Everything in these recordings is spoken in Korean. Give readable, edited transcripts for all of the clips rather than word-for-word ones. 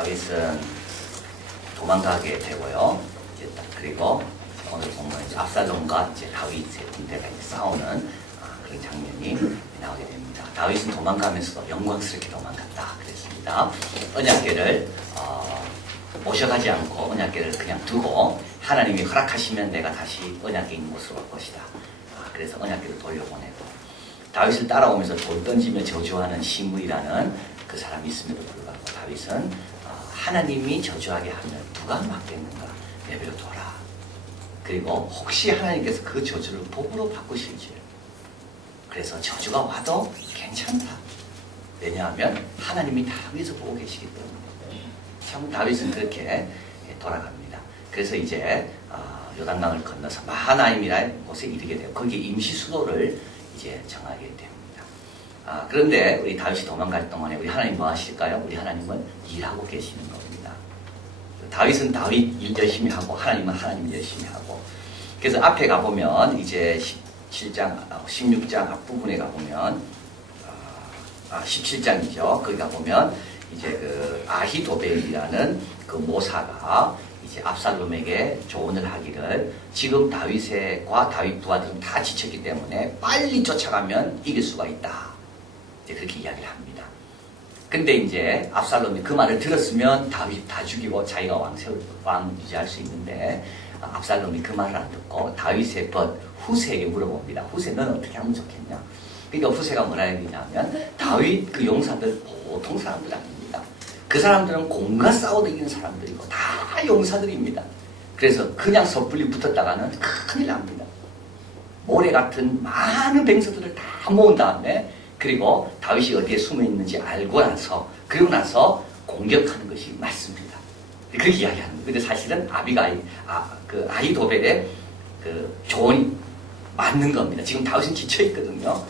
다윗은 도망가게 되고요. 이제 그리고 오늘 보면 압살롬과 이제 다윗의 군대가 이제 싸우는 그런 장면이 나오게 됩니다. 다윗은 도망가면서도 영광스럽게 도망갔다 그랬습니다. 언약궤를 모셔가지 않고 언약궤를 그냥 두고 하나님이 허락하시면 내가 다시 언약궤 있는 곳으로 올 것이다. 그래서 언약궤를 돌려보내고 다윗을 따라오면서 돌 던지며 저주하는 시므이라는 그 사람이 있음에도 불구하고 다윗은 하나님이 저주하게 하면 누가 막겠는가 내버려 둬라. 그리고 혹시 하나님께서 그 저주를 복으로 바꾸실지 그래서 저주가 와도 괜찮다. 왜냐하면 하나님이 다 위에서 보고 계시기 때문에. 참 다윗은 그렇게 돌아갑니다. 그래서 이제 요단강을 건너서 마하나임이라는 곳에 이르게 되고 거기에 임시 수도를 이제 정하게 됩니다. 그런데 우리 다윗이 도망갈 동안에 우리 하나님 뭐 하실까요? 우리 하나님은 일하고 계시는 겁니다. 다윗은 다윗 일 열심히 하고 하나님은 하나님 열심히 하고 그래서 앞에 가보면 이제 17장, 16장 앞부분에 가보면 17장이죠. 거기 가보면 이제 그 아히도벨이라는 그 모사가 이제 압살롬에게 조언을 하기를 지금 다윗과 다윗 부하들은 다 지쳤기 때문에 빨리 쫓아가면 이길 수가 있다. 이제 그렇게 이야기를 합니다. 근데 이제 압살롬이 그 말을 들었으면 다윗 다 죽이고 자기가 왕 유지할 수 있는데 압살롬이 그 말을 안 듣고 다윗의 벗 후세에게 물어봅니다. 후세 너는 어떻게 하면 좋겠냐? 그러니까 후세가 뭐라 했냐면 다윗 그 용사들 보통 사람들 아닙니다. 그 사람들은 공과 싸워도 이기는 사람들이고 다 용사들입니다. 그래서 그냥 섣불리 붙었다가는 큰일 납니다. 모래 같은 많은 병사들을 다 모은 다음에 그리고 다윗이 어디에 숨어 있는지 알고 나서 그리고 나서 공격하는 것이 맞습니다. 그렇게 이야기하는 거예요. 근데 사실은 그 아히도벨의 그 조언이 맞는 겁니다. 지금 다윗은 지쳐 있거든요.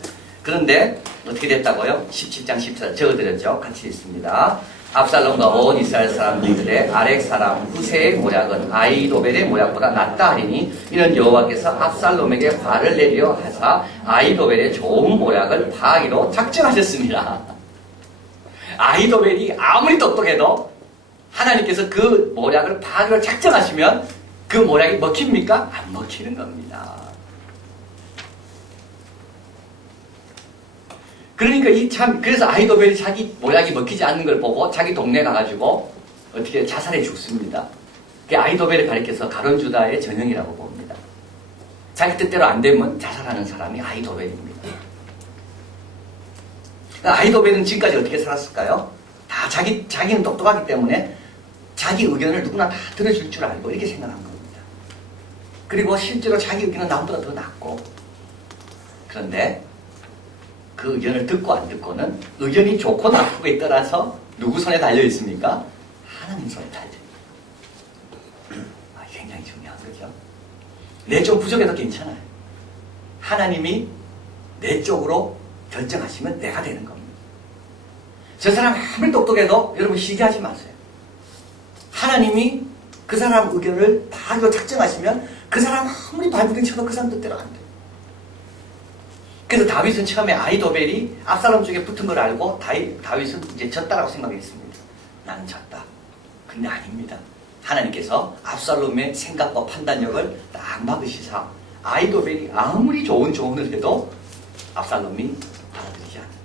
그런데 어떻게 됐다고요? 17장 14절 적어드렸죠. 같이 읽습니다. 압살롬과 온 이스라엘 사람들의 아렉 사람 후세의 모략은 아히도벨의 모략보다 낫다 하리니 이는 여호와께서 압살롬에게 화를 내려 하사 아히도벨의 좋은 모략을 파하기로 작정하셨습니다. 아히도벨이 아무리 똑똑해도 하나님께서 그 모략을 파하기로 작정하시면 그 모략이 먹힙니까? 안 먹히는 겁니다. 그러니까 그래서 아히도벨이 자기 모략이 먹히지 않는 걸 보고 자기 동네 가가지고 어떻게 자살해 죽습니다. 그게 아히도벨을 가리켜서 가론주다의 전형이라고 봅니다. 자기 뜻대로 안 되면 자살하는 사람이 아히도벨입니다. 그러니까 아히도벨은 지금까지 어떻게 살았을까요? 다 자기는 똑똑하기 때문에 자기 의견을 누구나 다 들어줄 줄 알고 이렇게 생각한 겁니다. 그리고 실제로 자기 의견은 남보다 더 낫고 그런데 그 의견을 듣고 안 듣고는 의견이 좋고 나쁘고에 따라서 누구 손에 달려 있습니까? 하나님 손에 달려 있습니다. 굉장히 중요한 거죠. 내 좀 부족해도 괜찮아요. 하나님이 내 쪽으로 결정하시면 내가 되는 겁니다. 저 사람 아무리 똑똑해도 여러분 시기하지 마세요. 하나님이 그 사람 의견을 다 작정하시면 그 사람 아무리 발부둥 쳐도 그 사람 뜻대로 안 돼요. 그래서 다윗은 처음에 아히도벨이 압살롬 쪽에 붙은 걸 알고 다윗은 이제 졌다라고 생각했습니다. 나는 졌다. 근데 아닙니다. 하나님께서 압살롬의 생각과 판단력을 딱 막으시사 아히도벨이 아무리 좋은 조언을 해도 압살롬이 받아들이지 않는 것.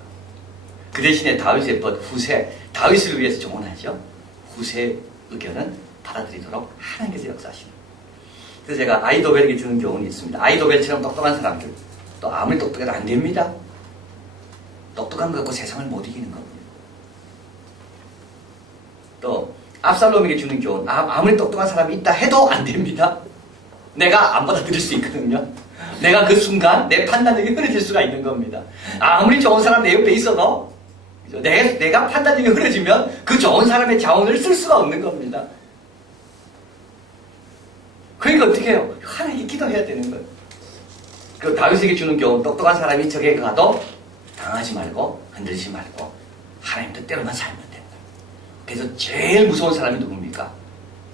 그 대신에 다윗의 벗 후세, 다윗을 위해서 조언하죠. 후세의 의견은 받아들이도록 하나님께서 역사하시는 거예요. 그래서 제가 아히도벨에게 주는 교훈이 있습니다. 아히도벨처럼 똑똑한 사람들 또 아무리 똑똑해도 안 됩니다. 똑똑한 거 갖고 세상을 못 이기는 겁니다. 또 압살롬에게 주는 교훈 아무리 똑똑한 사람이 있다 해도 안 됩니다. 내가 안 받아들일 수 있거든요. 내가 그 순간 내 판단력이 흐려질 수가 있는 겁니다. 아무리 좋은 사람 내 옆에 있어도 내가 판단력이 흐려지면 그 좋은 사람의 자원을 쓸 수가 없는 겁니다. 그러니까 어떻게 해요? 하나님께 기도해야 되는 거예요. 그 다윗에게 주는 교훈 똑똑한 사람이 적에 가도 당하지 말고 흔들리지 말고 하나님 뜻대로만 살면 된다. 그래서 제일 무서운 사람이 누굽니까?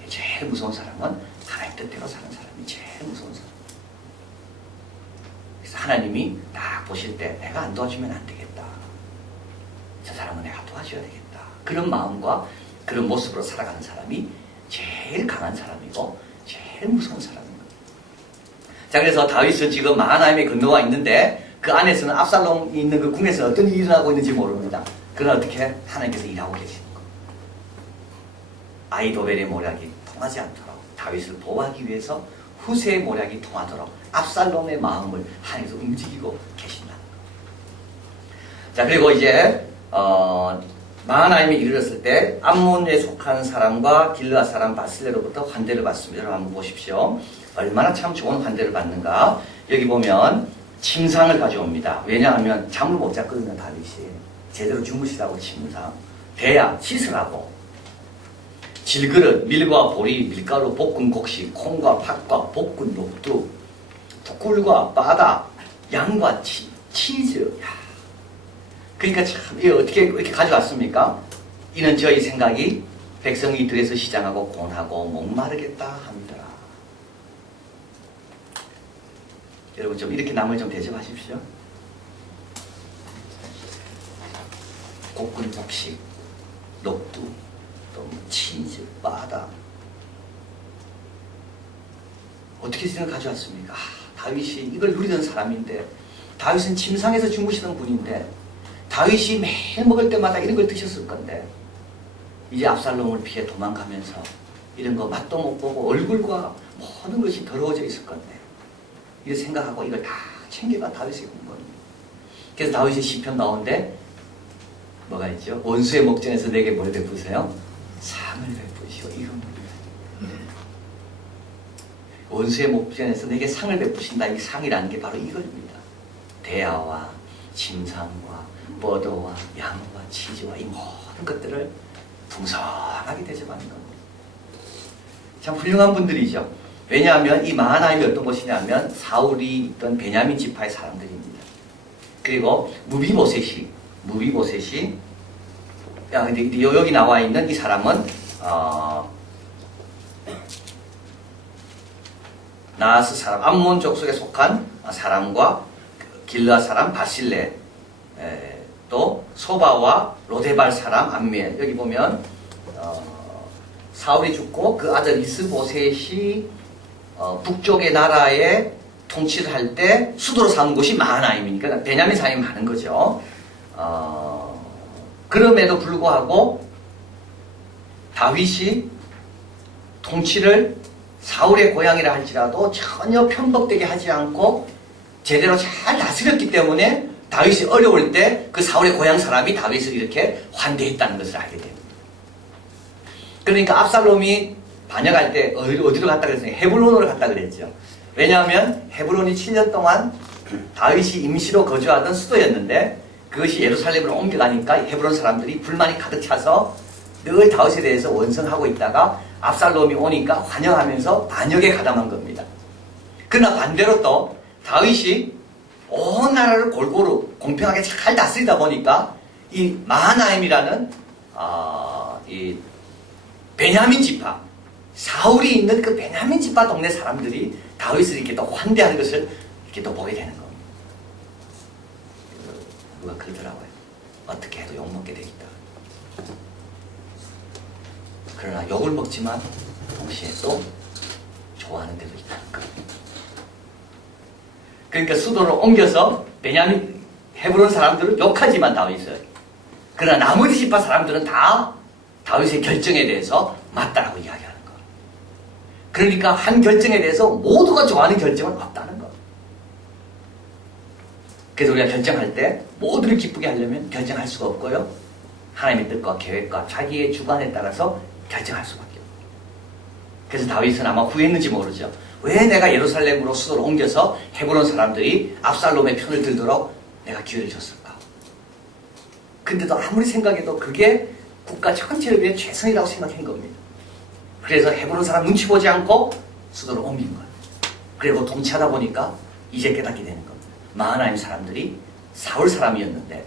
제일 무서운 사람은 하나님 뜻대로 사는 사람이 제일 무서운 사람. 그래서 하나님이 딱 보실 때 내가 안 도와주면 안 되겠다. 저 사람은 내가 도와줘야 되겠다. 그런 마음과 그런 모습으로 살아가는 사람이 제일 강한 사람이고 제일 무서운 사람인 거예요. 자, 그래서 다윗은 지금 마하나임에 건너와 있는데 그 안에서는 압살롬이 있는 그 궁에서 어떤 일이 일어나고 있는지 모릅니다. 그러나 어떻게 하나님께서 일하고 계시는 거예요. 아히도벨의 모략이 통하지 않도록 다윗을 보호하기 위해서 후세의 모략이 통하도록 압살롬의 마음을 하나님께서 움직이고 계신다는 거예요. 자, 그리고 이제 마하나임에 이르렀을 때 암몬에 속한 사람과 길르앗 사람 바슬레로부터 환대를 받습니다. 여러분 한번 보십시오. 얼마나 참 좋은 환대를 받는가. 여기 보면 침상을 가져옵니다. 왜냐하면 잠을 못 잤거든요. 다윗이 제대로 주무시라고 침상, 대야 씻으라고, 질그릇, 밀과 보리, 밀가루, 볶은 곡식, 콩과 팥과 볶은 녹두, 꿀과 바다, 양과 치즈. 그러니까 참 이게 어떻게 이렇게 가져왔습니까? 이는 저희 생각이 백성이 들에서 시장하고 곤하고 목마르겠다 함이더라. 여러분 좀 이렇게 남을 좀 대접하십시오. 볶은 곡식, 녹두, 또 치즈, 바다. 어떻게 이걸 가져왔습니까? 다윗이 이걸 누리던 사람인데, 다윗은 침상에서 주무시던 분인데, 다윗이 매일 먹을 때마다 이런 걸 드셨을 건데, 이제 압살롬을 피해 도망가면서 이런 거 맛도 못 보고 얼굴과 모든 것이 더러워져 있을 건데, 이걸 생각하고 이걸 다 챙겨가 다윗이 온 겁니다. 그래서 다윗의 시편 나오는데 뭐가 있죠? 원수의 목전에서 내게 뭘 베푸세요? 상을 베푸시오. 이겁니다. 원수의 목전에서 내게 상을 베푸신다. 이 상이라는 게 바로 이겁니다. 대야와 침상과 버더와 양과 치즈와 이 모든 것들을 풍성하게 대접하는 겁니다. 참 훌륭한 분들이죠. 왜냐하면 이 마하나임이 어떤 곳이냐면 사울이 있던 베냐민 지파의 사람들입니다. 그리고 무비보셋이 근데 여기 나와 있는 이 사람은 나하스 사람, 암몬 족속에 속한 사람과 길르앗 사람 바실레, 또 소바와 로데발 사람 암미엘. 여기 보면 사울이 죽고 그 아들 이스보셋이 북쪽의 나라에 통치를 할 때 수도로 삼은 곳이 마하나임이니까 베냐민 사람이 많은 거죠. 그럼에도 불구하고 다윗이 통치를 사울의 고향이라 할지라도 전혀 편법되게 하지 않고 제대로 잘 다스렸기 때문에 다윗이 어려울 때 그 사울의 고향 사람이 다윗을 이렇게 환대했다는 것을 알게 됩니다. 그러니까 압살롬이 반역할 때 어디로 갔다 그랬어요? 헤브론으로 갔다 그랬죠. 왜냐하면 헤브론이 7년 동안 다윗이 임시로 거주하던 수도였는데 그것이 예루살렘으로 옮겨가니까 헤브론 사람들이 불만이 가득 차서 늘 다윗에 대해서 원성하고 있다가 압살롬이 오니까 환영하면서 반역에 가담한 겁니다. 그러나 반대로 또 다윗이 온 나라를 골고루 공평하게 잘 다스리다 보니까 이 마하나임이라는 이 베냐민 지파, 사울이 있는 그 베냐민 지파 동네 사람들이 다윗을 이렇게 또 환대하는 것을 이렇게 또 보게 되는 겁니다. 누가 그러더라고요. 어떻게 해도 욕먹게 돼 있다. 그러나 욕을 먹지만 동시에 또 좋아하는 데도 있다는 거예요. 그러니까 수도를 옮겨서 베냐민 헤브론 사람들은 욕하지만 다윗을, 그러나 나머지 지파 사람들은 다 다윗의 결정에 대해서 맞다라고 이야기하는 거. 그러니까 한 결정에 대해서 모두가 좋아하는 결정은 없다는 거. 그래서 우리가 결정할 때 모두를 기쁘게 하려면 결정할 수가 없고요. 하나님의 뜻과 계획과 자기의 주관에 따라서 결정할 수밖에 없어요. 그래서 다윗은 아마 후회했는지 모르죠. 왜 내가 예루살렘으로 수도를 옮겨서 헤브론 사람들이 압살롬의 편을 들도록 내가 기회를 줬을까? 근데도 아무리 생각해도 그게 국가 전체를 위해 최선이라고 생각한 겁니다. 그래서 헤브론 사람 눈치 보지 않고 수도를 옮긴 거예요. 그리고 통치하다 보니까 이제 깨닫게 되는 겁니다. 마하나임 사람들이 사울 사람이었는데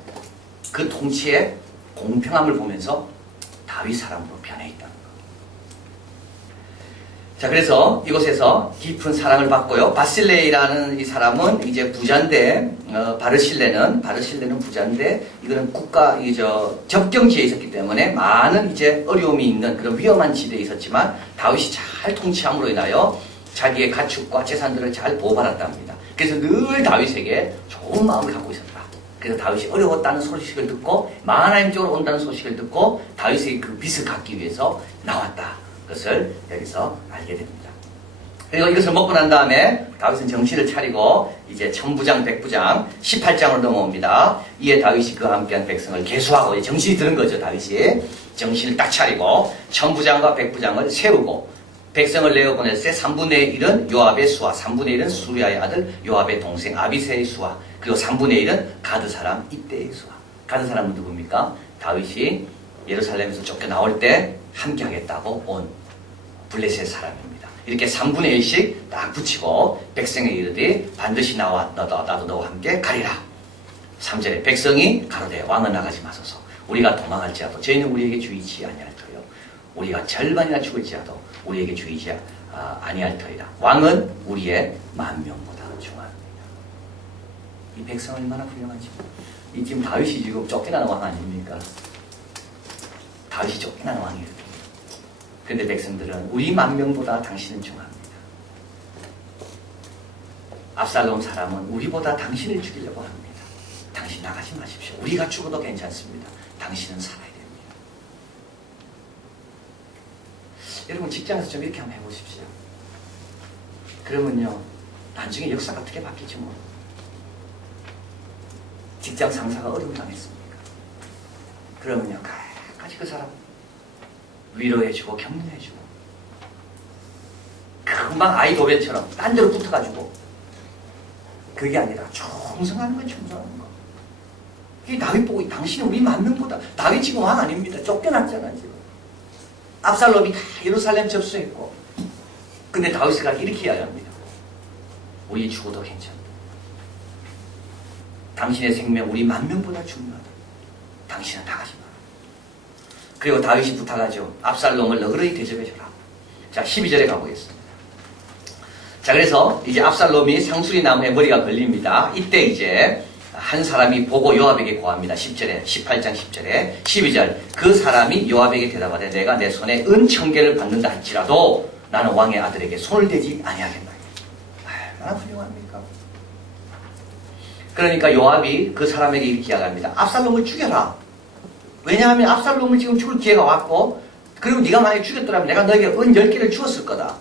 그 통치의 공평함을 보면서 다윗 사람으로 변해 있다는 거. 자, 그래서 이곳에서 깊은 사랑을 받고요. 바실레이라는 이 사람은 이제 부자인데, 바르실레는 부자인데, 이거는 접경지에 있었기 때문에 많은 이제 어려움이 있는 그런 위험한 지대에 있었지만, 다윗이 잘 통치함으로 인하여 자기의 가축과 재산들을 잘 보호받았답니다. 그래서 늘 다윗에게 좋은 마음을 갖고 있었다. 그래서 다윗이 어려웠다는 소식을 듣고, 마하나임 쪽으로 온다는 소식을 듣고, 다윗의 그 빚을 갚기 위해서 나왔다. 그것을 여기서 알게 됩니다. 그리고 이것을 먹고 난 다음에 다윗은 정신을 차리고 이제 천부장, 백부장, 18장으로 넘어옵니다. 이에 다윗이 그와 함께한 백성을 계수하고 정신이 드는 거죠. 다윗이 정신을 딱 차리고 천부장과 백부장을 세우고 백성을 내어 보낼 때 3분의 1은 요압의 수하, 3분의 1은 수리아의 아들 요압의 동생 아비새의 수하, 그리고 3분의 1은 가드 사람 이때의 수하. 가드 사람은 누굽니까? 다윗이 예루살렘에서 쫓겨나올 때 함께 하겠다고 온 블레셋 사람입니다. 이렇게 3분의 1씩 딱 붙이고 백성에 이르되 반드시 나와 나도 너와 함께 가리라. 3절에 백성이 가로되 왕은 나가지 마소서. 우리가 도망할지라도 저희는 우리에게 주의치 아니할 터요. 우리가 절반이나 죽을지라도 우리에게 주의치 아니할 터이라. 왕은 우리의 만명보다 중하옵니다. 이 백성 얼마나 훌륭한지. 이 지금 다윗이 지금 쫓겨나는 왕 아닙니까? 다윗이 쫓겨나는 왕이에요. 그런데 백성들은 우리 만명보다 당신은 중합니다. 압살롬 사람은 우리보다 당신을 죽이려고 합니다. 당신 나가지 마십시오. 우리가 죽어도 괜찮습니다. 당신은 살아야 됩니다. 여러분 직장에서 좀 이렇게 한번 해보십시오. 그러면요 나중에 역사가 어떻게 바뀌지 뭐. 직장 상사가 어려움 당했습니까? 그러면요 끝까지 그 사람 위로해주고 격려해주고 금방 아이 도배처럼 딴 데로 붙어가지고 그게 아니라 충성하는 건 충성하는 거. 이 다윗 보고 당신은 우리 만명보다 다윗 지금 왕 아닙니다. 쫓겨났잖아 지금. 압살롬이 다 예루살렘 접수했고 근데 다윗이 이렇게 이야기합니다. 우리 죽어도 괜찮다. 당신의 생명 우리 만명보다 중요하다. 당신은 나가지 마. 그리고 다윗이 부탁하죠. 압살롬을 너그러이 대접해줘라. 자, 12절에 가보겠습니다. 자, 그래서 이제 압살롬이 상수리 나무에 머리가 걸립니다. 이때 이제 한 사람이 보고 요압에게 고합니다. 10절에, 18장 10절에, 12절. 그 사람이 요압에게 대답하되 내가 내 손에 은천개를 받는다 할지라도 나는 왕의 아들에게 손을 대지 아니하겠나이다. 얼마나 훌륭합니까? 그러니까 요압이 그 사람에게 이렇게 이야기합니다. 압살롬을 죽여라. 왜냐하면 압살롬을 지금 죽을 기회가 왔고 그리고 네가 만약에 죽였더라면 내가 너에게 은 10개를 주었을 거다.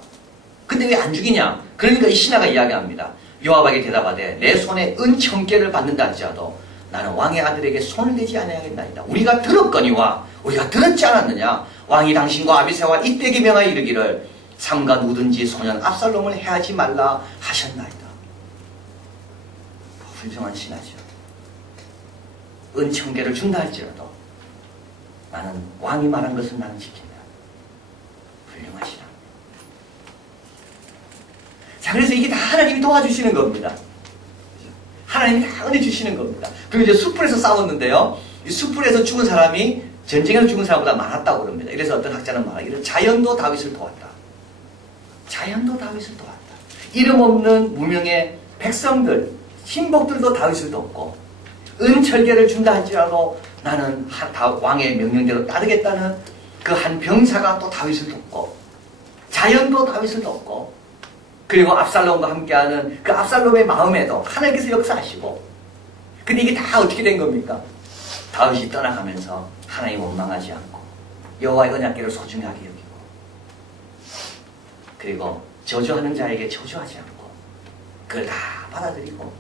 근데 왜 안 죽이냐? 그러니까 이 신하가 이야기합니다. 요압에게 대답하되 내 손에 은 1000개를 받는다 할지라도 나는 왕의 아들에게 손을 대지 아니하겠나이다. 우리가 들었거니와 우리가 들었지 않았느냐? 왕이 당신과 아비새와 이때기 명하여 이르기를 삼가 누든지 소년 압살롬을 해하지 말라 하셨나이다. 훌륭한 신하죠. 은 1000개를 준다 할지라도 나는 왕이 말한 것은 나는 지킨다. 훌륭하시다. 자, 그래서 이게 다 하나님이 도와주시는 겁니다. 하나님이 다 은혜 주시는 겁니다. 그리고 이제 숯불에서 싸웠는데요. 이 숯불에서 죽은 사람이 전쟁에서 죽은 사람보다 많았다고 그럽니다. 이래서 어떤 학자는 말하기를 자연도 다윗을 도왔다. 자연도 다윗을 도왔다. 이름 없는 무명의 백성들, 신복들도 다윗을 돕고 은철계를 준다 할지라도 나는 왕의 명령대로 따르겠다는 그 한 병사가 또 다윗을 돕고 자연도 다윗을 돕고 그리고 압살롬과 함께하는 그 압살롬의 마음에도 하나님께서 역사하시고 근데 이게 다 어떻게 된 겁니까? 다윗이 떠나가면서 하나님 원망하지 않고 여호와의 언약궤를 소중하게 여기고 그리고 저주하는 자에게 저주하지 않고 그걸 다 받아들이고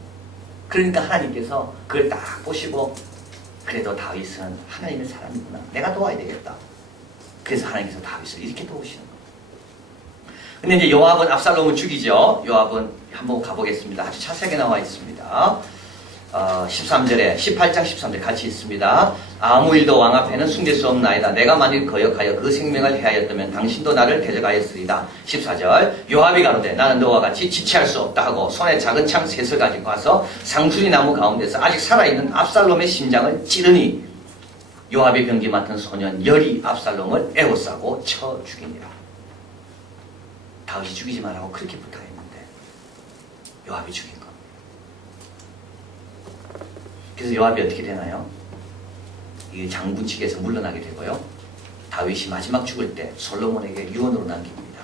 그러니까 하나님께서 그걸 딱 보시고 그래도 다윗은 하나님의 사람이구나. 내가 도와야 되겠다. 그래서 하나님께서 다윗을 이렇게 도우시는 거예요. 근데 이제 요압은 압살롬을 죽이죠. 요압은 한번 가보겠습니다. 아주 자세하게 나와 있습니다. 13절에 18장 13절 같이 있습니다. 아무 일도 왕 앞에는 숨길 수 없나이다. 내가 만일 거역하여 그 생명을 해하였다면 당신도 나를 대적하였으리다. 14절 요압이 가로되 나는 너와 같이 지체할 수 없다 하고 손에 작은 창 셋을 가지고 와서 상수리 나무 가운데서 아직 살아있는 압살롬의 심장을 찌르니 요압의 병기 맡은 소년 열이 압살롬을 에워싸고 쳐 죽이니라. 다윗이 죽이지 말라고 그렇게 부탁했는데 요압이 죽인 겁니다. 그래서 요압이 어떻게 되나요? 이 장군직에서 물러나게 되고요. 다윗이 마지막 죽을 때 솔로몬에게 유언으로 남깁니다.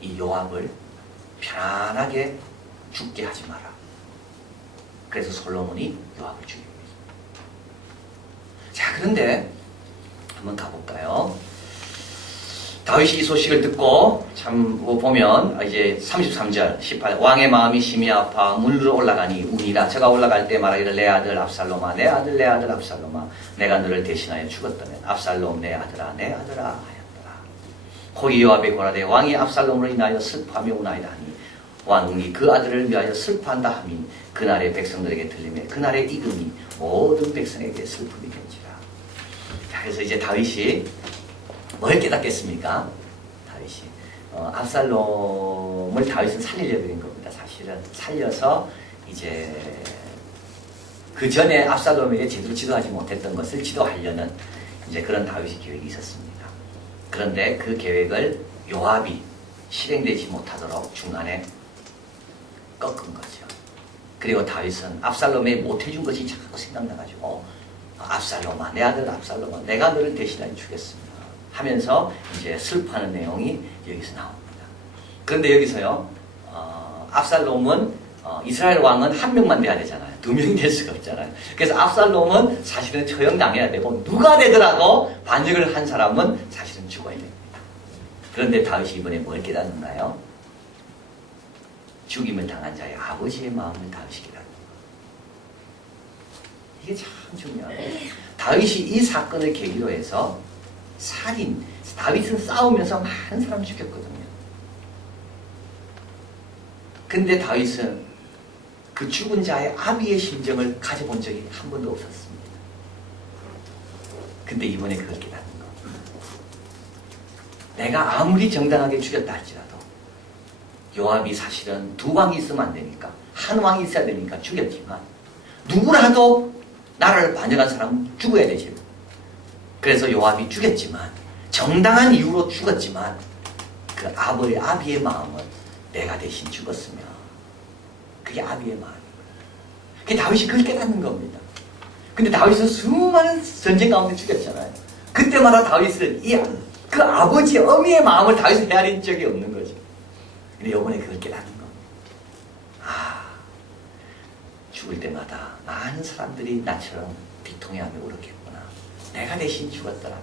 이 요압을 편안하게 죽게 하지 마라. 그래서 솔로몬이 요압을 죽입니다. 자, 그런데 한번 가볼까요? 다윗이 이 소식을 듣고 참 보면 이제 33절 18 왕의 마음이 심히 아파 물로 올라가니 우니라. 저가 올라갈 때 말하기를 내 아들 압살롬아 내 아들 압살롬아 내가 너를 대신하여 죽었다면 압살롬 내 아들아 하였더라. 거기 요압이 고라되 왕이 압살롬으로 인하여 슬퍼하며 우나이다 하니 왕이 그 아들을 위하여 슬퍼한다 하니 그날의 백성들에게 들리매 그날의 이금이 모든 백성에게 슬픔이 된지라. 자, 그래서 이제 다윗이 뭘 깨닫겠습니까? 다윗이 압살롬을 다윗은 살리려고 한 겁니다. 사실은 살려서 이제 그 전에 압살롬에게 제대로 지도하지 못했던 것을 지도하려는 이제 그런 다윗의 계획이 있었습니다. 그런데 그 계획을 요압이 실행되지 못하도록 중간에 꺾은 거죠. 그리고 다윗은 압살롬에 못해준 것이 자꾸 생각나가지고 압살롬아 내 아들 압살롬아 내가 너를 대신하여 주겠습니다 하면서 이제 슬퍼하는 내용이 여기서 나옵니다. 그런데 여기서요, 압살롬은 이스라엘 왕은 한 명만 돼야 되잖아요. 두 명이 될 수가 없잖아요. 그래서 압살롬은 사실은 처형당해야 되고 누가 되더라도 반역을 한 사람은 사실은 죽어야 됩니다. 그런데 다윗이 이번에 뭘 깨닫는가요? 죽임을 당한 자의 아버지의 마음을 다윗이 깨닫는 거예요. 이게 참 중요해요. 다윗이 이 사건을 계기로 해서 살인, 다윗은 싸우면서 많은 사람 죽였거든요. 근데 다윗은 그 죽은 자의 아비의 심정을 가져본 적이 한 번도 없었습니다. 근데 이번에 그걸 깨닫는 거. 내가 아무리 정당하게 죽였다 할지라도 요압이 사실은 두 왕이 있으면 안 되니까 한 왕이 있어야 되니까 죽였지만 누구라도 나라를 반역한 사람은 죽어야 되지. 그래서 요압이 죽였지만 정당한 이유로 죽었지만 그 아비의 마음은 내가 대신 죽었으면 그게 아비의 마음이에요. 그게 다윗이 그걸 깨닫는 겁니다. 근데 다윗은 수많은 전쟁 가운데 죽였잖아요. 그때마다 다윗은 그 아버지의 어미의 마음을 다윗은 헤아린 적이 없는 거죠. 근데 이번에 그걸 깨닫는 겁니다. 죽을 때마다 많은 사람들이 나처럼 비통해하며 울었겠구나. 내가 대신 죽었더라면,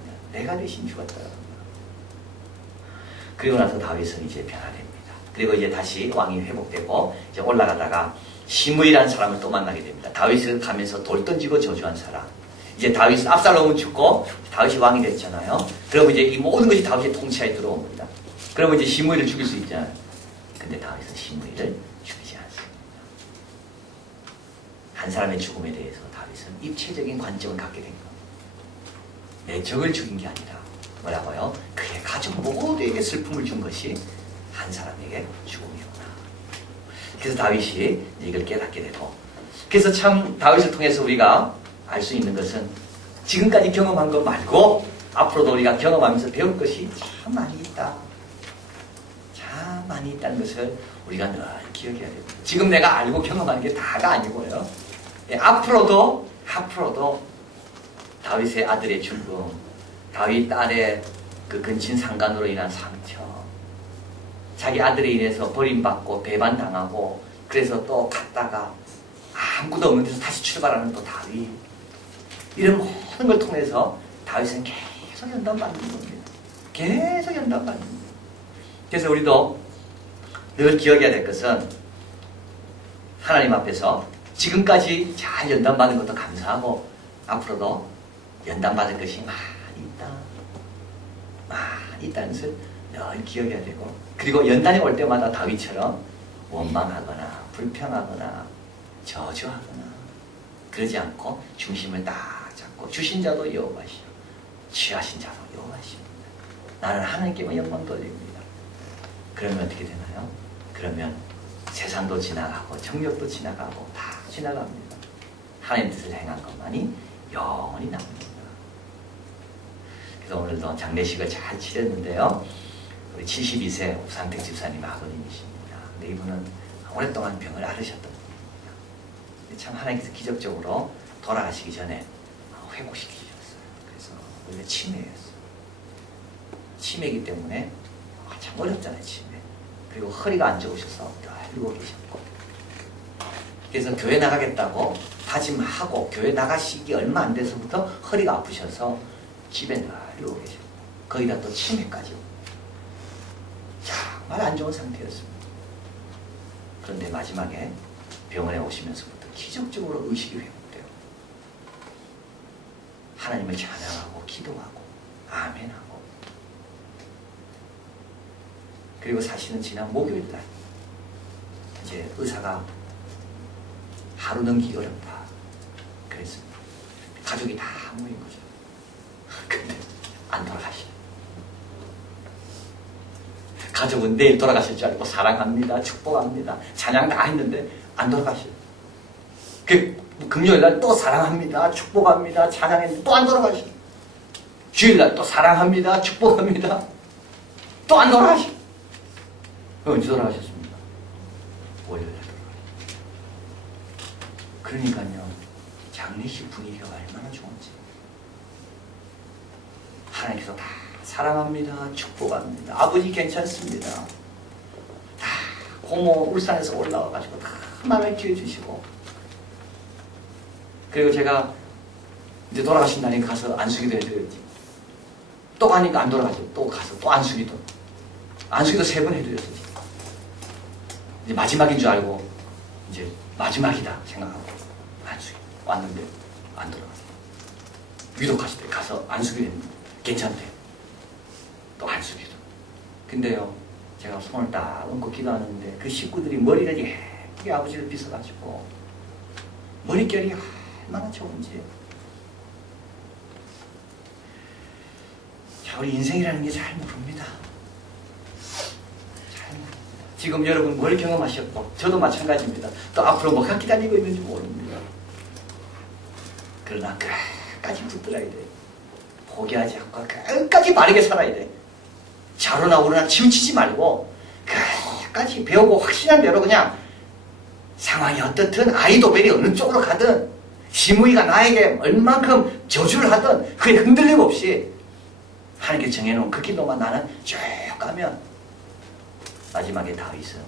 그리고 나서 다윗은 이제 변화됩니다. 그리고 이제 다시 왕이 회복되고 이제 올라가다가 시므이라는 사람을 또 만나게 됩니다. 다윗을 가면서 돌 던지고 저주한 사람. 이제 다윗 압살롬은 죽고 다윗이 왕이 됐잖아요. 그러면 이제 이 모든 것이 다윗의 통치하에 들어옵니다. 그러면 이제 시므이를 죽일 수 있잖아요. 근데 다윗은 시므이를 죽이지 않습니다. 한 사람의 죽음에 대해서 다윗은 입체적인 관점을 갖게 된 겁니다. 내 적을 죽인 게 아니라 뭐라고요? 그의 가족 모두에게 슬픔을 준 것이 한 사람에게 죽음이었구나. 그래서 다윗이 이걸 깨닫게 되고, 그래서 참 다윗을 통해서 우리가 알 수 있는 것은 지금까지 경험한 것 말고 앞으로도 우리가 경험하면서 배울 것이 참 많이 있다. 참 많이 있다는 것을 우리가 늘 기억해야 됩니다. 지금 내가 알고 경험하는 게 다가 아니고요. 앞으로도 다윗의 아들의 죽음, 다윗 딸의 그 근친 상간으로 인한 상처, 자기 아들에 인해서 버림받고 배반당하고 그래서 또 갔다가 아무것도 없는 데서 다시 출발하는 또 다윗, 이런 모든 걸 통해서 다윗은 계속 연단받는 겁니다. 계속 연단받는 겁니다. 그래서 우리도 늘 기억해야 될 것은 하나님 앞에서 지금까지 잘 연단받은 것도 감사하고 앞으로도 연단받을 것이 많이 있다는 것을 늘 기억해야 되고, 그리고 연단이 올 때마다 다윗처럼 원망하거나 불평하거나 저주하거나 그러지 않고 중심을 딱 잡고 주신 자도 여호와시오 취하신 자도 여호와십니다. 나는 하나님께만 영광 돌립니다. 그러면 어떻게 되나요? 그러면 세상도 지나가고 정력도 지나가고 다 지나갑니다. 하나님 뜻을 행한 것만이 영원히 남습니다. 그래서 오늘도 장례식을 잘 치렀는데요. 우리 72세 우상택 집사님 아버님이십니다. 근데 이분은 오랫동안 병을 앓으셨던 분입니다. 참 하나님께서 기적적으로 돌아가시기 전에 회복시키셨어요. 그래서 원래 치매였어요. 치매이기 때문에 참 어렵잖아요, 치매. 그리고 허리가 안 좋으셔서 누워 계셨고, 그래서 교회 나가겠다고 다짐하고 교회 나가시기 얼마 안 돼서부터 허리가 아프셔서 집에 누워 계셨고, 거기다 또 치매까지 오고 정말 안 좋은 상태였습니다. 그런데 마지막에 병원에 오시면서부터 기적적으로 의식이 회복돼요. 하나님을 찬양하고 기도하고 아멘하고. 그리고 사실은 지난 목요일날 이제 의사가 하루 넘기기 어렵다 그래서 가족이 다 모인 거죠. 근데 안 돌아가시네. 가족은 내일 돌아가실 줄 알고 사랑합니다, 축복합니다, 찬양 다 했는데 안 돌아가시네. 금요일날 또 사랑합니다, 축복합니다, 찬양했는데 또 안 돌아가시네. 주일날 또 사랑합니다, 축복합니다, 또 안 돌아가시네. 언제 돌아가셨습니까? 월요일에 돌아가셨어요. 그러니까요, 장례식 분위기가 얼마나 좋은지. 하나님께서 다 사랑합니다, 축복합니다, 아버지 괜찮습니다, 다 고모 울산에서 올라와가지고 다 마음을 기워주시고. 그리고 제가 이제 돌아가신다니까 가서 안수기도 해드렸지. 또 가니까 안 돌아가죠. 또 가서 또 안수기도 3번 해드렸어요. 이제 마지막인 줄 알고 이제 마지막이다 생각하고 안수기 왔는데 안 돌아갔어요. 위독하시대. 가서 안수기 했는데 괜찮대요. 또 안수기도. 근데요, 제가 손을 딱 얹고 기도하는데 그 식구들이 머리를 예쁘게 아버지를 빗어가지고 머릿결이 얼마나 좋은지. 자, 우리 인생이라는 게 잘 모릅니다. 지금 여러분 뭘 경험하셨고 저도 마찬가지입니다. 또 앞으로 뭐가 기다리고 있는지 모릅니다. 그러나 끝까지 붙들어야 돼. 포기하지 않고 끝까지 바르게 살아야 돼. 좌로나 우로나 치우치지 말고 끝까지 배우고 확신한 대로 그냥 상황이 어떻든 아이도벨이 어느 쪽으로 가든 시므이가 나에게 얼만큼 저주를 하든 그에 흔들림 없이 하나님께 정해놓은 그 길로만 나는 쭉 가면 마지막에 다윗은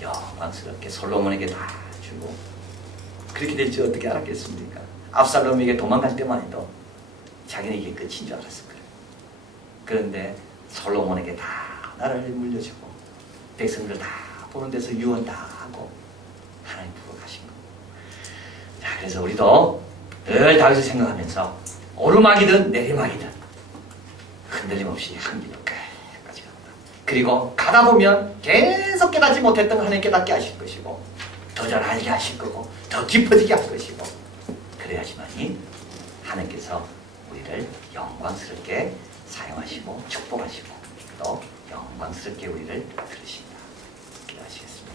영광스럽게 솔로몬에게 다 주고. 그렇게 될 줄 어떻게 알았겠습니까? 압살롬에게 도망갈 때만 해도 자기는 이게 끝인 줄 알았을 거예요. 그런데 솔로몬에게 다 나라를 물려주고 백성들 다 보는 데서 유언 다 하고 하나님 부러 가신 거예요. 자, 그래서 우리도 늘 다윗을 생각하면서 오르막이든 내리막이든 흔들림 없이 한 길로 끝까지 간다. 그리고 가다 보면 계속 깨닫지 못했던 거 하나님 깨닫게 하실 것이고 더 잘 알게 하실 거고 더 깊어지게 할 것이고, 그래야지만이 하나님께서 우리를 영광스럽게 사용하시고 축복하시고 또 영광스럽게 우리를 들으십니다.